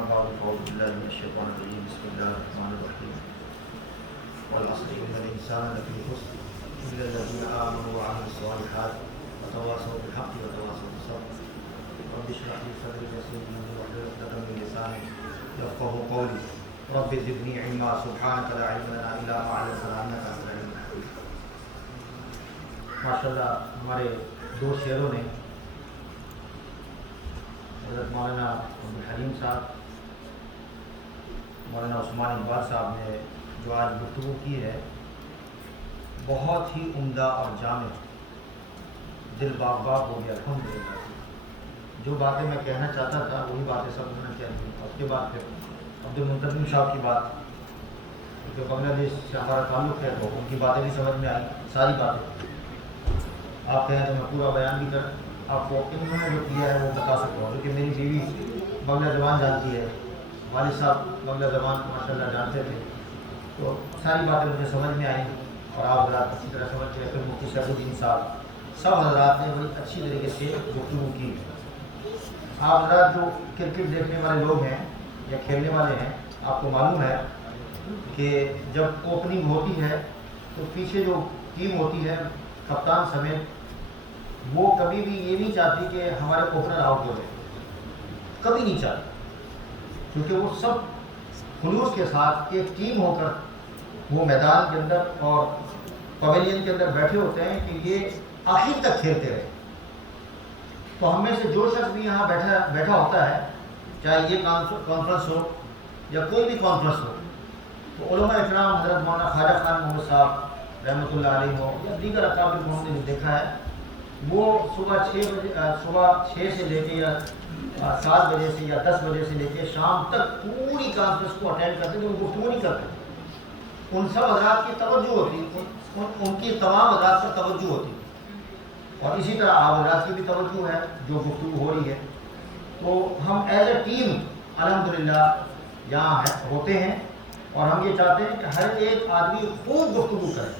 أما بعد فأعوذ بالله من الشيطان الرجيم بسم الله الرحمن الرحيم والعصر إن الإنسان لفي خسر إلا الذين آمنوا وعملوا الصالحات وتواصوا بالحق وتواصوا بالصبر رب اشرح لي صدري ويسر لي أمري واحلل عقدة من لساني يفقهوا قولي رب زدني علما سبحانك لا علم لنا إلا ما علمتنا إنك أنت العليم الحكيم. ماشاءاللہ ہمارے دو شعروں نے حضرت مولانا عبدالحلیم صاحب مولانا عثمان اقبال صاحب نے جو آج گفتگو کی ہے بہت ہی عمدہ اور جامع، دل باغ باغ ہو گیا الحمدللہ. جو باتیں میں کہنا چاہتا تھا وہی باتیں سب انہوں نے کہہ دی. اس کے بعد پھر عبدالمنتظم صاحب کی بات، کیونکہ بنگلہ دیش سے ہمارا تعلق ہے تو ان کی باتیں بھی سمجھ میں آئی. ساری باتیں آپ کہیں تو میں پورا بیان بھی کر آپ کو انہوں نے جو کیا ہے وہ بتا سکتا ہوں، کیونکہ میری بیوی بنگلہ زبان جانتی ہے، والد صاحب بنگلہ زبان ماشاءاللہ جانتے تھے، تو ساری باتیں مجھے سمجھ میں آئیں اور آپ حضرات اچھی طرح سمجھ کے پھر مفتی شیخ الدین صاحب سب حضرات نے بڑی اچھی طریقے سے گفتگو کی. آپ حضرات جو کرکٹ دیکھنے والے لوگ ہیں یا کھیلنے والے ہیں، آپ کو معلوم ہے کہ جب اوپننگ ہوتی ہے تو پیچھے جو ٹیم ہوتی ہے کپتان سمیت وہ کبھی بھی یہ نہیں چاہتی کہ ہمارے اوپنر آؤٹ ہو جائے، کبھی نہیں چاہتی، کیونکہ وہ سب خلوص کے ساتھ ایک ٹیم ہو کر وہ میدان کے اندر اور پویلین کے اندر بیٹھے ہوتے ہیں کہ یہ آخر تک کھیلتے رہے. تو ہم میں سے جو شخص بھی یہاں بیٹھا ہوتا ہے، چاہے یہ کانفرنس ہو یا کوئی بھی کانفرنس ہو، تو علماء اکرام حضرت مولانا خواجہ خان محمد صاحب رحمۃ اللہ علیہ ہو یا دیگر اکابر کو ہم نے جو دیکھا ہے، وہ صبح 6 سے لے کے یا 7 بجے سے یا 10 بجے سے لے کے شام تک پوری کانفرنس کو اٹینڈ کرتے ہیں، جو گفتگو نہیں کرتے. ان سب حضرات کی توجہ ہوتی، ان کی تمام حضرات پر توجہ ہوتی، اور اسی طرح آپ حضرات کی بھی توجہ ہے جو گفتگو ہو رہی ہے. تو ہم ایز اے ٹیم الحمدللہ یہاں ہوتے ہیں اور ہم یہ چاہتے ہیں کہ ہر ایک آدمی خوب گفتگو کرے.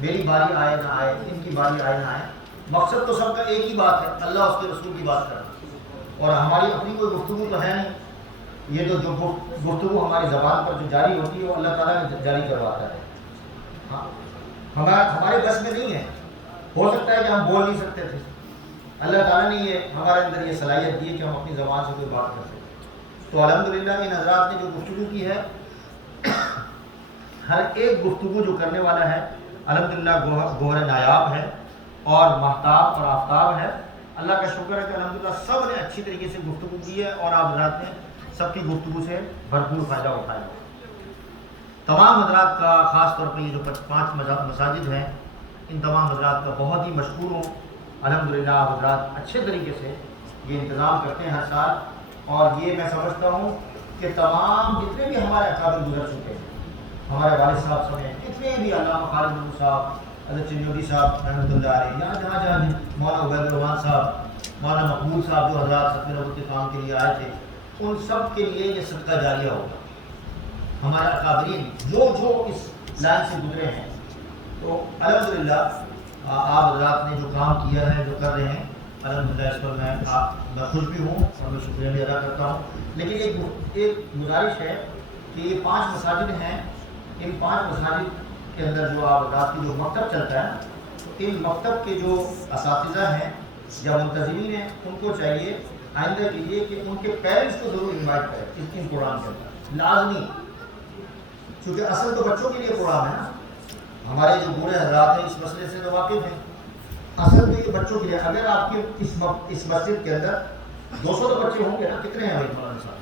میری باری آئے نہ آئے، ان کی باری آئے نہ آئے، مقصد تو سب کا ایک ہی بات ہے، اللہ اس کے رسول کی بات کرنا. اور ہماری اپنی کوئی گفتگو تو ہے نہیں، یہ جو گفتگو ہماری زبان پر جو جاری ہوتی ہے وہ اللہ تعالیٰ نے جاری کرواتا ہے. ہاں ہمارے بس میں نہیں ہے، ہو سکتا ہے کہ ہم بول نہیں سکتے تھے، اللہ تعالیٰ نے یہ ہمارے اندر یہ صلاحیت دی ہے کہ ہم اپنی زبان سے کوئی بات کر سکیں. تو الحمدللہ ان حضرات نے جو گفتگو کی ہے، ہر ایک گفتگو جو کرنے والا ہے الحمدللہ گوہر نایاب ہے اور مہتاب اور آفتاب ہے. اللہ کا شکر ہے کہ الحمدللہ سب نے اچھی طریقے سے گفتگو کی ہے اور آپ حضرات نے سب کی گفتگو سے بھرپور فائدہ اٹھایا. تمام حضرات کا خاص طور پہ یہ جو 5 مساجد ہیں، ان تمام حضرات کا بہت ہی مشکور ہوں. الحمدللہ آپ حضرات اچھے طریقے سے یہ انتظام کرتے ہیں ہر سال، اور یہ میں سمجھتا ہوں کہ تمام جتنے بھی ہمارے اکابر گزر چکے ہیں، ہمارے والد صاحب سمیت جتنے بھی علامہ خالد محمود صاحب، حضرت چنودی صاحب رحمۃ اللہ علیہ، یا جہاں مولانا عبید الرحمان صاحب، مولانا مقبول صاحب جو حضرات ختم نبوت کے کام کے لیے آئے تھے، ان سب کے لیے یہ صدقہ جاریہ ہوگا. ہمارے اکابرین جو اس لائن سے گزرے ہیں، تو الحمدللہ آپ حضرات نے جو کام کیا ہے، جو کر رہے ہیں، الحمدللہ اس پر میں خوش بھی ہوں اور میں شکریہ بھی ادا کرتا ہوں. لیکن ایک گزارش ہے کہ یہ 5 مساجد ہیں، ان 5 مساجد کے اندر جو آپ حضرات کی جو مکتب چلتا ہے، تو ان مکتب کے جو اساتذہ ہیں یا منتظمین ہیں، ان کو چاہیے آئندہ کے لیے کہ ان کے پیرنٹس کو ضرور انوائٹ کریں ان پروگرام کے اندر، لازمی، کیونکہ اصل تو بچوں کے لیے پروگرام ہے نا. ہمارے جو بوڑھے حضرات ہیں اس مسئلے سے تو واقف ہیں، اصل تو یہ بچوں کے لیے. اگر آپ کے اس مسجد کے اندر 200 تو بچے ہوں گے نا، کتنے ہیں بھائی مولانا صاحب؟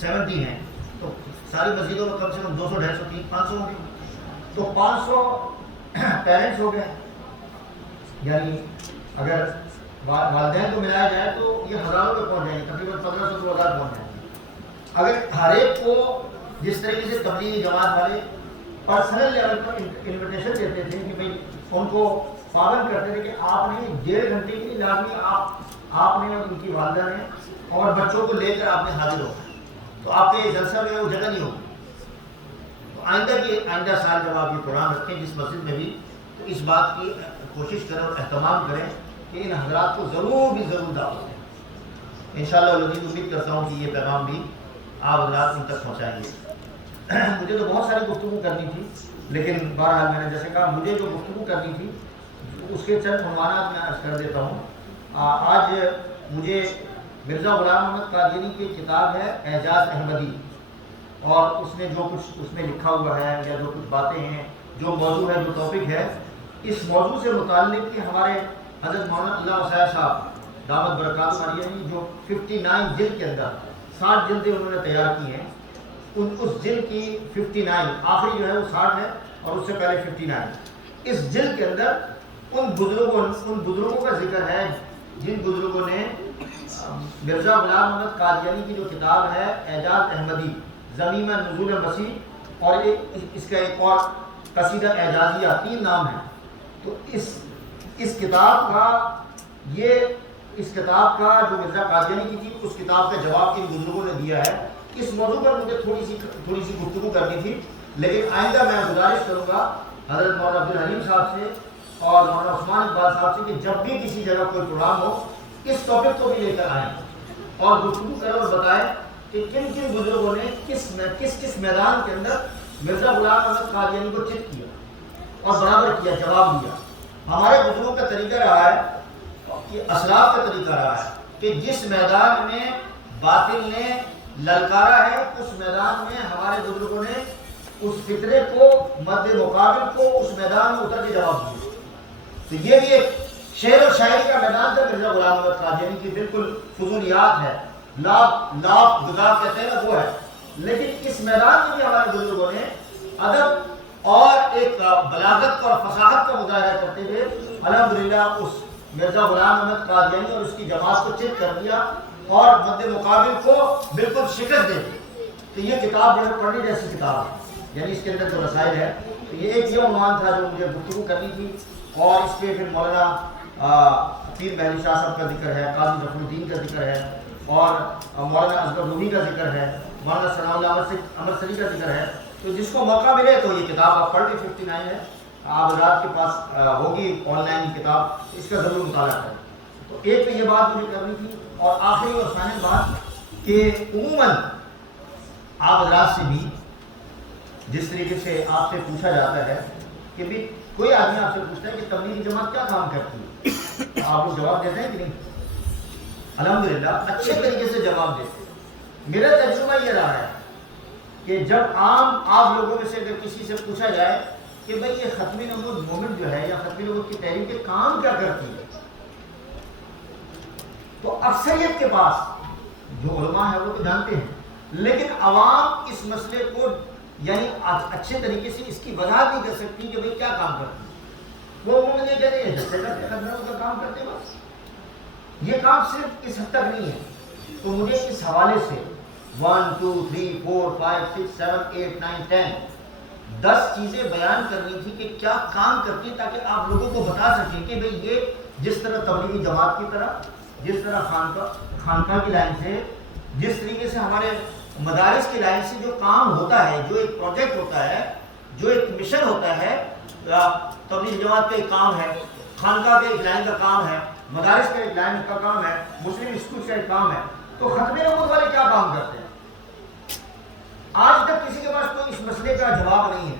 70 ہیں، تو ساری مسجدوں میں کم سے کم 200 250 500 ہوں گے، تو 500 پیرنٹس ہو گئے. یعنی اگر والدین کو ملایا جائے تو یہ ہزاروں پہ پہنچ جائیں گے، تقریباً 1500 سے 2000 پہنچ جائیں گے. اگر ہر ایک کو جس طریقے سے تبلیغی جماعت والے پرسنل لیول پر انویٹیشن دیتے تھے کہ بھائی ان کو پابند کرتے تھے کہ آپ نے 1.5 گھنٹے کے لیے لازمی آپ نے اور ان کی والدہ نے اور بچوں کو لے کر آپ نے حاضر ہو، تو آپ کے جلسہ میں وہ جگہ نہیں ہوگی. تو آئندہ سال جب آپ یہ پروگرام رکھیں جس مسجد میں بھی، تو اس بات کی کوشش کریں اور اہتمام کریں کہ ان حضرات کو ضرور بھی ضرور دعوت دیں. انشاءاللہ امید کرتا ہوں کہ یہ پیغام بھی آپ حضرات ان تک پہنچائیں گے۔ مجھے تو بہت ساری گفتگو کرنی تھی، لیکن بہرحال میں نے جیسے کہا مجھے جو گفتگو کرنی تھی اس کے چند عنوانات میں عرض کر دیتا ہوں۔ آج مجھے مرزا غلام احمد قادیانی کی کتاب ہے اعجاز احمدی، اور اس نے جو کچھ اس میں لکھا ہوا ہے یا جو کچھ باتیں ہیں، جو موضوع ہے، جو ٹاپک ہے، اس موضوع سے متعلق کہ ہمارے حضرت مولانا اللہ وسائع صاحب دعوت برکات عالیہ جو 59 جلد کے اندر 60 جلدیں انہوں نے تیار کی ہیں، اس جلد کی 59 آخری جو ہے وہ 60 ہے اور اس سے پہلے 59، اس جلد کے اندر ان بزرگوں کا ذکر ہے جن بزرگوں نے مرزا غلام احمد قادیانی کی جو کتاب ہے اعجاز احمدی ضمیمہ نزول مسیح، اور اس کا ایک اور قصیدہ اعجازیہ، 3 نام ہیں۔ تو اس کتاب کا جو مرزا قادیانی کی تھی، اس کتاب کا جواب ان بزرگوں نے دیا ہے۔ اس موضوع پر مجھے تھوڑی سی گفتگو کرنی تھی، لیکن آئندہ میں گزارش کروں گا حضرت مولانا عبدالحلیم صاحب سے اور مولانا عثمان اقبال صاحب سے کہ جب بھی کسی جگہ کوئی پروگرام ہو اس ٹاپک کو بھی لے کر آئیں اور گفتگو کریں اور بتائیں کہ کن بزرگوں نے کس میدان کے اندر مرزا غلام احمد قادیانی کو چت کیا اور برابر کیا، جواب دیا۔ ہمارے بزرگوں کا طریقہ رہا ہے، یہ اسلاف کا طریقہ رہا ہے کہ جس میدان میں باطل نے للکارا ہے، اس میدان میں ہمارے بزرگوں نے اس فطرے کو مد مقابل کو اس میدان میں اتر کے جواب دیا۔ تو یہ بھی ایک شعر و شاعری کا میدان تھا مرزا غلام احمد قادیانی کی، بالکل فضولیات ہے، لاپ گزار کہتے ہیں نا وہ ہے، لیکن اس میدان میں بھی ہمارے بزرگوں نے ادب اور ایک بلاغت اور فصاحت کا مظاہرہ کرتے ہوئے الحمدللہ اس مرزا غلام احمد قادیانی اور اس کی جماعت کو چت کر دیا اور مد مقابل کو بالکل شکست دے دی۔ تو یہ کتاب جو ہے پڑھنے جیسی کتاب ہے، یعنی اس کے اندر جو رسائل ہے، تو یہ عنوان تھا جو مجھے گفتگو کرنی تھی۔ اور اس پہ پھر مولانا پیر مہدی شاہ صاحب کا ذکر ہے، قاضی ظفر الدین کا ذکر ہے، اور مولانا اصغر روحی کا ذکر ہے، مولانا ثناء اللہ امرسری کا ذکر ہے۔ تو جس کو موقع ملے تو یہ کتاب آپ پڑھ لیں، 59 ہے، آپ حضرات کے پاس ہوگی آن لائن کتاب، اس کا ضرور مطالعہ کریں۔ تو ایک تو یہ بات مجھے کرنی تھی، اور آخری اور فائنل بات کہ عموماً آپ حضرات سے بھی جس طریقے سے آپ سے پوچھا جاتا ہے کہ بھی کوئی آدمی آپ سے پوچھتا ہے کہ تبلیغی جماعت کیا کام کرتی ہے، آپ لوگ جواب دیتے ہیں کہ نہیں؟ الحمدللہ اچھے طریقے سے جواب دیتے ہیں۔ میرا تجربہ یہ رہا ہے کہ جب آپ لوگوں میں سے اگر کسی سے پوچھا جائے کہ بھئی یہ ختم نبوت مومنٹ جو ہے یا ختم نبوت کی تحریک کے کام کیا کرتی ہے، تو اکثریت کے پاس جو علماء ہیں وہ تو جانتے ہیں، لیکن عوام اس مسئلے کو یعنی اچھے طریقے سے اس کی وضاحت نہیں کر سکتی کہ بھئی کیا کام کرتی ہے۔ وہ یہ کہتے ہیں جیسے کرتے ختم نبوت کا کام کرتے ہیں، بس یہ کام صرف اس حد تک نہیں ہے۔ تو مجھے اس حوالے سے 1 2 3 4 5 6 7 8 9 10 چیزیں بیان کرنی تھی کہ کیا کام کرتی، تاکہ آپ لوگوں کو بتا سکیں کہ بھئی یہ جس طرح تبلیغی جماعت کی طرح، جس طرح خانقاہ کی لائن سے، جس طریقے سے ہمارے مدارس کی لائن سے جو کام ہوتا ہے، جو ایک پروجیکٹ ہوتا ہے، جو ایک مشن ہوتا ہے، تبلیغ جماعت کا ایک کام ہے، خانقاہ کے ایک لائن کا کام ہے، مدارس کے ایک لائن کا کام ہے، مسلم اسکول کا ایک کام ہے، تو ختم نبوت والے کیا کام کرتے ہیں؟ آج تک کسی کے پاس کوئی اس مسئلے کا جواب نہیں ہے۔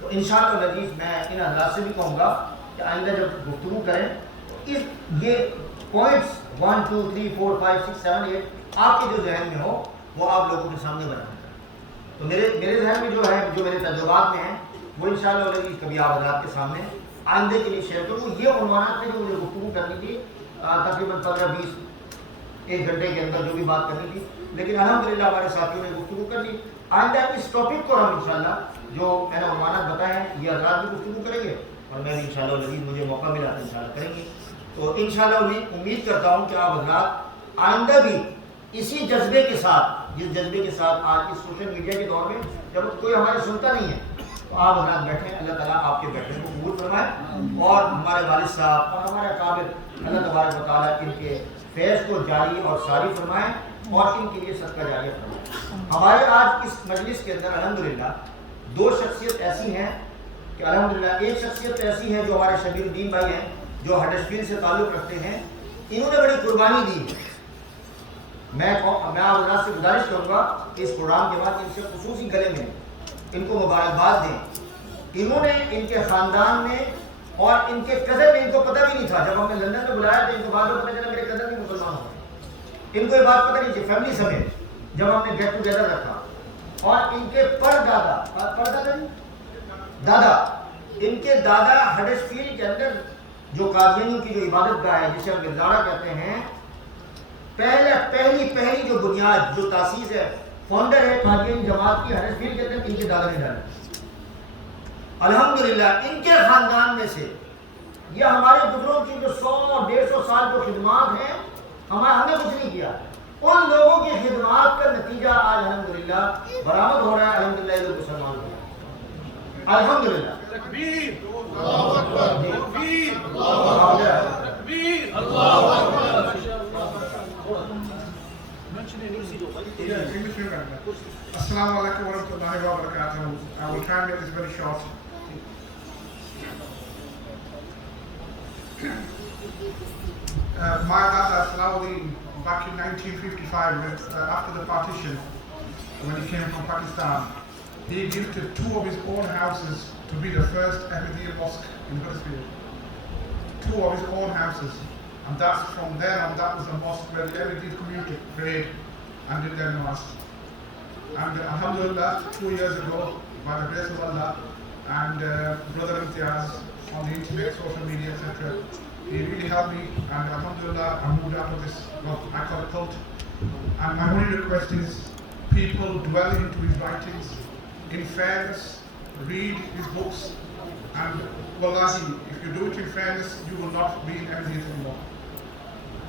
تو انشاءاللہ العزیز میں ان حضرات سے بھی کہوں گا کہ آئندہ جب گفتگو کریں یہ پوائنٹس 1 2 3 4 5 6 7 8 آپ کے جو ذہن میں ہو وہ آپ لوگوں کے سامنے بنائیں۔ تو میرے ذہن میں جو ہے، جو میرے تجربات میں ہیں، وہ انشاءاللہ العزیز کبھی آپ حضرات کے سامنے آئندے کے لیے شیئر کروں۔ یہ عنوانات تھے جو مجھے گفتگو کرنی تھی، تقریباً 15-20 ایک گھنٹے کے اندر جو بھی بات کرنی تھی، لیکن الحمدللہ ہمارے ساتھیوں نے گفتگو کر لی۔ آئندہ اس ٹاپک پر ہم انشاءاللہ جو میں نے عنوانات بتائے ہیں یہ حضرات بھی گفتگو کریں گے، اور میں بھی انشاءاللہ العزیز مجھے موقع ملا تو انشاءاللہ کریں گے۔ تو انشاءاللہ امید کرتا ہوں کہ آپ حضرات آئندہ بھی اسی جذبے کے ساتھ، جس جذبے کے ساتھ آج اس سوشل میڈیا کے دور میں جب کوئی ہمارے سنتا نہیں ہے، تو آپ حضرات بیٹھیں، اللہ تعالیٰ آپ کے بیٹھنے کو قبول فرمائے، اور ہمارے والد صاحب اور ہمارے قابل اللہ تبارک و تعالیٰ ان کے فیض کو جاری اور ساری فرمائیں اور ان کے لیے صدقہ جاریہ فرمائیں۔ ہمارے آج اس مجلس کے اندر الحمدللہ 2 شخصیت ایسی ہیں کہ الحمدللہ ایک شخصیت ایسی ہے جو ہمارے شبیر الدین بھائی ہیں، جو ہڈرسفیلڈ سے تعلق رکھتے ہیں، انہوں نے بڑی قربانی دی ہے، میں آپ حضرات سے گزارش کروں گا کہ اس پروگرام کے بعد ان سے خصوصی گلے میں ان کو مبارکباد دیں. انہوں نے، ان کے خاندان نے اور ان کے کزن میں، ان کو پتہ بھی نہیں تھا، جب ہم نے لندن میں بلایا تو ان کو بعد میں پتہ چلا میرے کزن بھی مسلمان ہو گئے. ان کو یہ بات پتہ نہیں تھی فیملی سمیت جب ہم نے گیٹ ٹوگیدر رکھا. اور ان کے دادا ان کے دادا ہڈرسفیلڈ کے اندر جو قادیانیوں کی جو عبادت گاہ ہے جسے ہم گرزارہ کہتے ہیں، پہلی جو بنیاد، جو تاسیس ہے، فاؤنڈر ہے قادیانی جماعت کی ہڈرسفیلڈ کے اندر، ان کے دادا نے ڈالا. الحمدللہ ان کے خاندان میں سے یہ ہمارے بزرگوں کی جو 100-150 سال جو خدمات ہیں، ہم نے کچھ نہیں کیا. ان لوگوں کی خدمات کا نتیجہ آج الحمدللہ برآمد ہو رہا ہے. الحمدللہ یہ لوگ مسلمان ہو رہے ہیں. الحمدللہ. تکبیر، اللہ اکبر، تکبیر، تکبیر، اللہ اکبر. Assalamu alaikum wa rahmatullahi wa barakatuh. I will try and make this very short. My dad Salahuddin, back in 1955, after the partition, when he came from Pakistan, he gifted 2 of his own houses to be the first Ahmadiyya mosque in Huddersfield. 2 of his own houses. And that's from there on, that was a mosque where the Ahmadiyya community prayed and did their namaz. And alhamdulillah, 2 years ago, by the grace of Allah, and Brother Imtiaz on the internet, social media, etc., he really helped me, and alhamdulillah, I moved out of this, what I call a cult. And my only request is people dwell into his writings in fairness, read his books, and wallahi, if you do it in fairness, you will not be in Ahmadiyya anymore.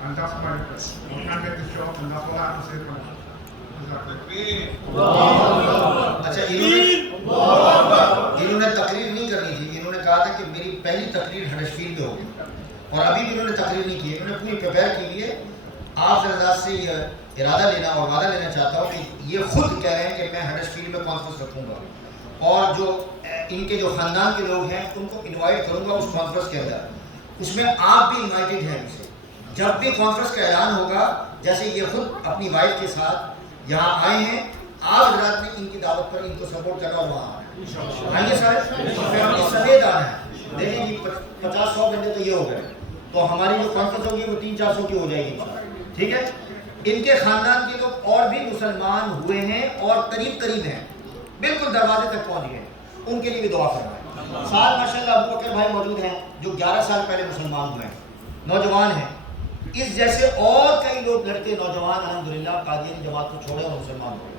And that's my request. I can't make this short, and that's all I have to say for now. اچھا، انہوں نے تقریر نہیں کرنی تھی. انہوں نے کہا تھا کہ میری پہلی تقریر ہڈرسفیلڈ میں ہوگی، اور ابھی بھی انہوں نے تقریر نہیں کی ہے. انہوں نے پوری پریپیئر کی ہے. آپ حضرات سے یہ ارادہ لینا اور وعدہ لینا چاہتا ہوں کہ یہ خود کہہ رہے ہیں کہ میں ہڈرسفیلڈ میں کانفرنس رکھوں گا، اور جو ان کے جو خاندان کے لوگ ہیں ان کو انوائٹ کروں گا اس کانفرنس کے اندر. اس میں آپ بھی انوائٹڈ ہیں. ان سے جب بھی کانفرنس کا اعلان ہوگا، جیسے یہ خود اپنی وائف کے ساتھ یہاں آئے ہیں، آپ حضرات نے ان کی دعوت پر ان کو سپورٹ کرنا اور وہاں آئیے سارے فیملی سمیت آنا ہے. دیکھیں جی 50-100 بندے تو یہ ہو گئے، تو ہماری جو کانفرنس ہوگی وہ 300-400 کی ہو جائے گی. ٹھیک ہے. ان کے خاندان کے لوگ اور بھی مسلمان ہوئے ہیں اور قریب ہیں، بالکل دروازے تک پہنچ گئے. ان کے لیے بھی دعا فرمائیں. ساتھ ماشاءاللہ ابو بکر بھائی موجود ہیں جو 11 سال پہلے مسلمان ہوئے ہیں، نوجوان ہیں. اس جیسے اور کئی لوگ لڑکے نوجوان الحمدللہ قادیانی جماعت کو چھوڑے اور مسلمان ہوئے.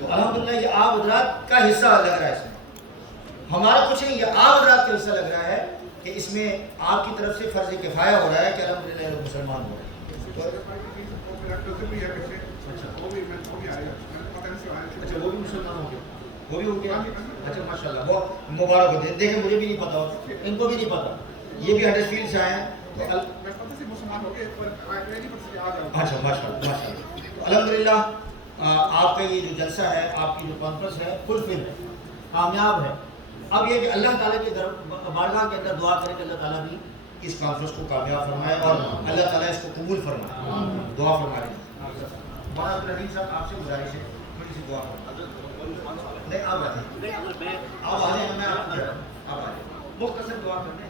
تو الحمدللہ یہ آپ حضرات کا حصہ لگ رہا ہے. اس میں ہمارا کچھ نہیں، یہ آپ حضرات کا حصہ لگ رہا ہے کہ اس میں آپ کی طرف سے فرض کفایہ ہو رہا ہے کہ الحمدللہ یہ لوگ مسلمان ہو رہے ہیں. اچھا وہ بھی مسلمان ہو گئے، وہ بھی ہو گیا. اچھا ماشاء اللہ، بہت مبارک ہوتے ہیں. دیکھیں مجھے بھی نہیں پتا ہوتا، ان کو بھی نہیں پتا. یہ بھی ہڈرسفیلڈ سے آئے ہیں. اچھا ماشاء اللہ. الحمدللہ آپ کا یہ جو جلسہ ہے، آپ کی جو کانفرنس ہے، فل کامیاب ہے. اب یہ کہ اللہ تعالیٰ کی بارگاہ کے اندر دعا کریں کہ اللہ تعالیٰ بھی اس کانفرنس کو کامیاب فرمائے اور اللہ تعالیٰ اس کو قبول فرمائے. دعا فرمائے. مولانا عبدالرحیم صاحب آپ سے گزارش ہے تھوڑی سی دعا نہیں آپ آ جائیں، آپ آ جائیں، میں آپ آ جائیں، مختصر دعا کرنے